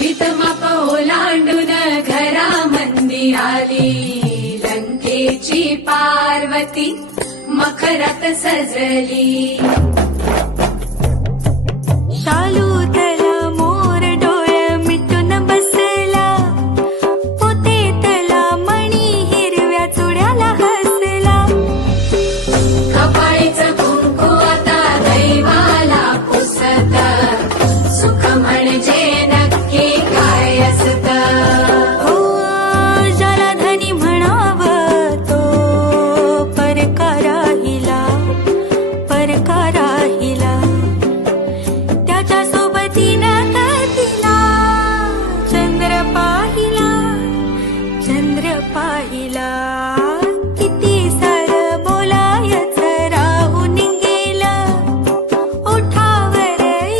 निशित माप ओलांडून घरा मंदी आली लंकेची पार्वती मखरात सजली. ilaha